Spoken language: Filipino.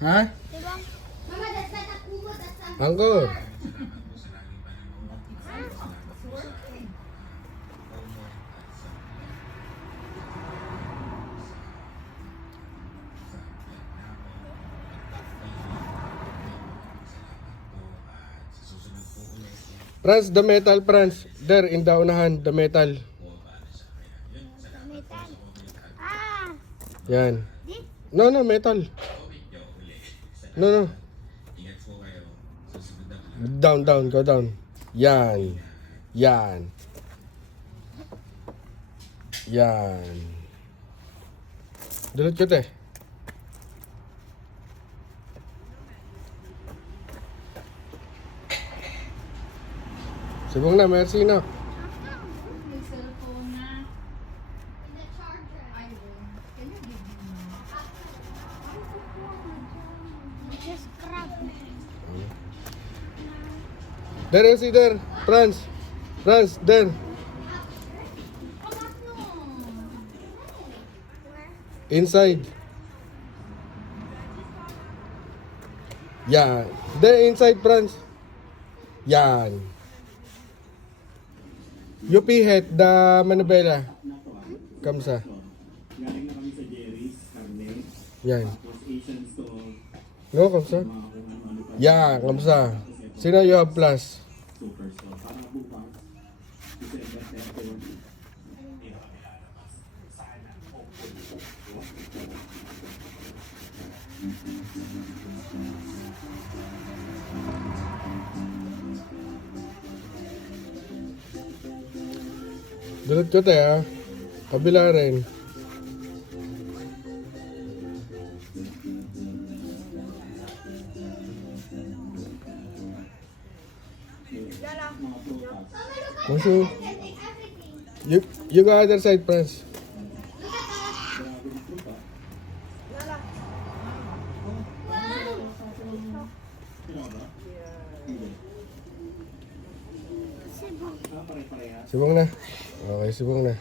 Ha? Mama, that's not a kubo, that's a... Angkor. Franz, the metal, Franz. There, in the unahan, the metal. Metal. Ah! Yan. This? No, no, metal. No, no. Down, down, go down. Yan. Yan. Yan. Dulot ko, te. Subong na, merci na. May cellphone na. In the charger. Ay, can you give me? Just grab. There, MC, there. Franz. Franz, there. Inside. Yan. There, inside, Franz. Yan. UP head, the Manubela. Kamsa. Galing na kami sa Jerry's, Carne, Yan. tapos Asian store, No, kamsa? mga kung ano-ano pa. Yan, kamsa. Sino you have plus? Superstore. Para bukas, December 30. Dulot ko, te, ha? Kabila rin. Also, you go other side, Franz. Subong na. Okay, subong na.